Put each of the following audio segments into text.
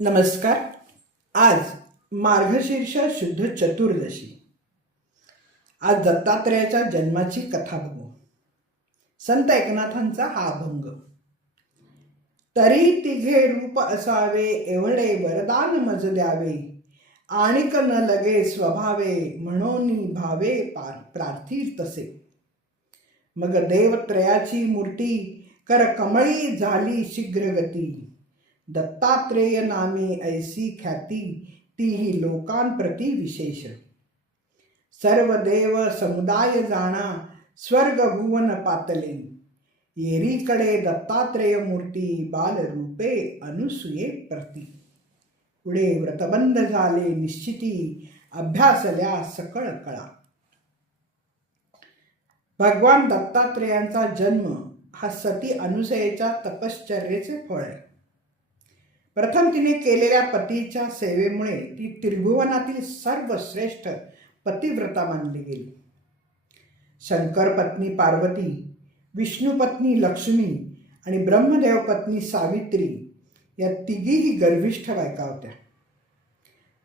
नमस्कार. आज मार्गशीर्ष शुद्ध चतुर्दशी. आज दत्तात्रेयाच्या जन्माची कथा बघू. संत एकनाथांचा हा अभंग. तरी तिघे रूप असावे एवढे वरदान मज द्यावे. आणिक न लगे स्वभावे म्हणून भावे पार प्रार्थी तसे. मग देवत्रयाची मूर्ती कर कमळी झाली शीघ्रगती. दत्तात्रेय नामी ऐसी ख्याती तीही लोकांप्रती विशेष। सर्व देव समुदाय जाणा स्वर्ग भुवन पातले। येरीकडे दत्तात्रेय मूर्ती बालरूपे अनुसूये प्रती। पुढे व्रतबंध झाले निश्चिती अभ्यासल्या सकळ कळा। भगवान दत्तात्रेयांचा जन्म हा सती अनुसयेच्या तपश्चर्येचे फळ आहे। प्रथम तिने केलेल्या पतीच्या सेवेमुळे ती त्रिभुवनातील सर्वश्रेष्ठ पतिव्रता मानली गेली. शंकर पत्नी पार्वती विष्णू पत्नी लक्ष्मी आणि ब्रह्मदेव पत्नी सावित्री या तिघीही गर्विष्ठ बायका होत्या.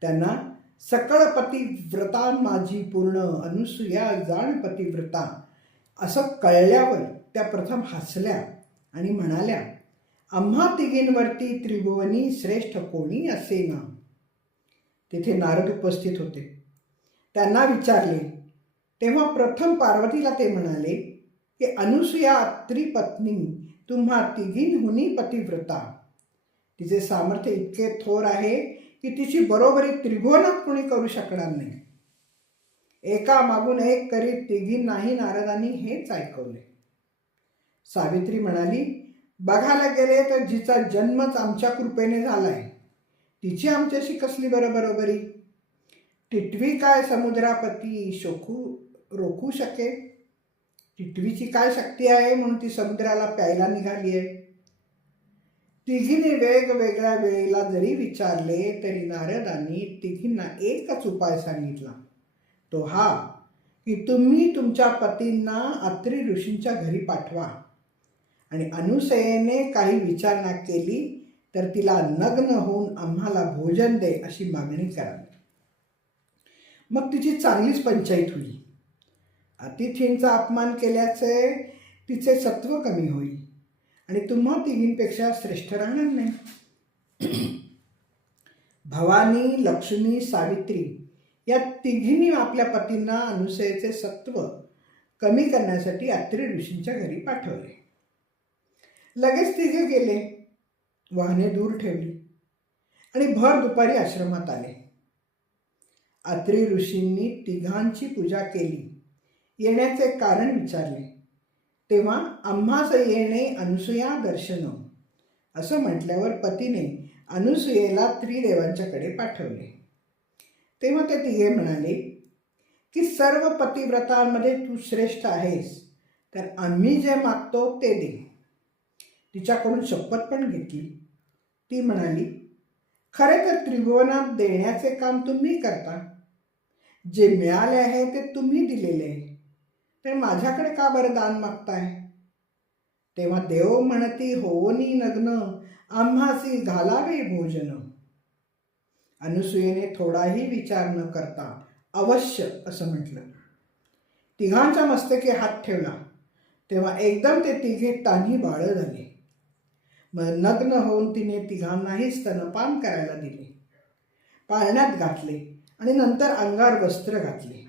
त्यांना सकळ पतिव्रता माझी पूर्ण अनुसूया जाण पतिव्रता असं कळल्यावर त्या प्रथम हसल्या आणि म्हणाल्या आम्हा तिघींवरती त्रिभुवनी श्रेष्ठ कोणी असे ना? तिथे नारद उपस्थित होते. त्यांना विचारले तेव्हा प्रथम पार्वतीला ते म्हणाले की अनुसूया त्रिपत्नी तुम्हा तिघींहुनी पतिव्रता. तिचे सामर्थ्य इतके थोर आहे की तिची बरोबरी त्रिभुवनात कुणी करू शकणार नाही. एका मागून एक करीत तिघींनाही नारदांनी हेच ऐकवले. सावित्री म्हणाली बघायला गेले तर जिचा जन्मच आमच्या कृपेने झाला आहे तिची आमच्याशी कसली बरं बरोबरी टिटवी काय समुद्रापती शोखू रोखू शके? टिटवीची काय शक्ती आहे म्हणून ती समुद्राला प्यायला निघाली आहे तिघीने वेगवेगळ्या वेळेला जरी विचारले तरी नारदांनी तिघींना एकच उपाय सांगितला. तो हा की तुम्ही तुमच्या पतींना अत्री ऋषींच्या घरी पाठवा. आणि अनुसयेने काही विचारणा केली तर तिला नग्न होऊन आम्हाला भोजन दे अशी मागणी करावी. मग तिची चांगलीच पंचायत होईल. अतिथींचा अपमान केल्याचे तिचे सत्व कमी होईल आणि तुम्हा तिघींपेक्षा श्रेष्ठ राहणार नाही. भवानी लक्ष्मी सावित्री या तिघींनी आपल्या पतींना अनुसयेचे सत्व कमी करण्यासाठी अत्रि ऋषींच्या घरी पाठवले. लगेच तिघे गेले. वाहने दूर ठेवली. आणि भर दुपारी आश्रमात आले. अत्री ऋषींनी तिघांची पूजा केली. येण्याचे कारण विचारले. तेव्हा आम्हास येणे अनुसूया दर्शन असं म्हटल्यावर पतीने अनुसूयेला त्रिदेवांच्याकडे पाठवले. तेव्हा ते तिघे म्हणाले की सर्व पतिव्रतांमध्ये तू श्रेष्ठ आहेस. तर आम्ही जे मागतो ते दे. तिच्याकडून शपथ पण घेतली. ती म्हणाली खरे तर त्रिभुवनात देण्याचे काम तुम्ही करता. जे मिळाले आहे ते तुम्ही दिलेले आहे. तर माझ्याकडे का बरं दान मागताय? तेव्हा देव म्हणती होवनी नग्न आम्हासी घालावे भोजन. अनुसूयेने थोडाही विचार न करता अवश्य असं म्हटलं. तिघांच्या मस्तकी हात ठेवला. तेव्हा एकदम ते तिघे तान्ही बाळ झाले. नग्न होऊन तिने तिघांनाही स्तनपान करायला दिले. पाळण्यात घातले आणि नंतर अंगार वस्त्र घातले.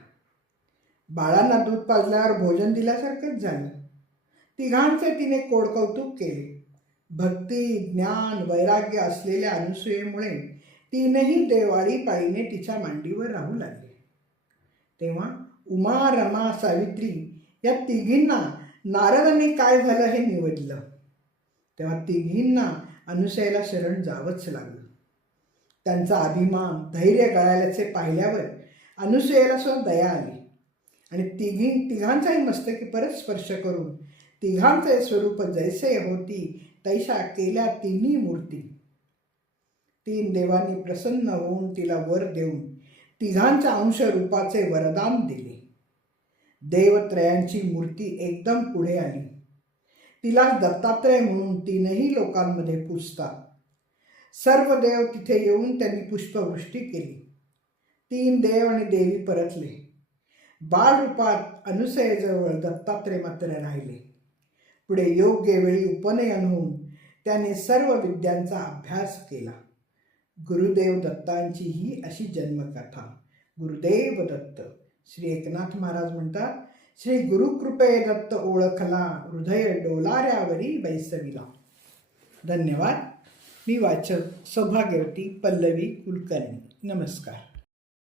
बाळांना दूध पाजल्यावर भोजन दिल्यासारखंच झालं. तिघांचे तिने कोडकौतुक केले. भक्ती ज्ञान वैराग्य असलेल्या अनुसूयेमुळे तीनही देवाळी पाळीने तिच्या मांडीवर राहू लागले. तेव्हा उमा रमा सावित्री या तिघींना नारदांनी काय झालं हे निवडलं. तेव्हा तिघींना अनुसयाला शरण जावंच लागलं. त्यांचा अभिमान धैर्य गळाल्याचे पाहिल्यावर अनुसयाला सुद्धा दया आली. आणि तिघी तिघांचाही मस्तकी परत स्पर्श करून तिघांचे स्वरूप जैसे होती तैशा केल्या तिन्ही मूर्ती. तीन देवांनी प्रसन्न होऊन तिला वर देऊन तिघांच्या अंश रूपाचे वरदान दिले. देवत्रयांची मूर्ती एकदम पुढे आली. तिला दत्तात्रय म्हणून तीनही लोकांमध्ये पुजतात. सर्व देव तिथे येऊन त्यांनी पुष्पवृष्टी केली. तीन देव आणि देवी परतले. बाळरूपात अनुसयेजवळ दत्तात्रय मात्र राहिले. पुढे योग्य वेळी उपनयन होऊन त्याने सर्व विद्यांचा अभ्यास केला. गुरुदेव दत्तांची ही अशी जन्मकथा. गुरुदेव दत्त. श्री एकनाथ महाराज म्हणतात श्री गुरुकृपे दत्त ओळखला हृदय डोलाऱ्यावरी बैसविला धन्यवाद मी वाचक सौभाग्यवती पल्लवी कुलकर्णी नमस्कार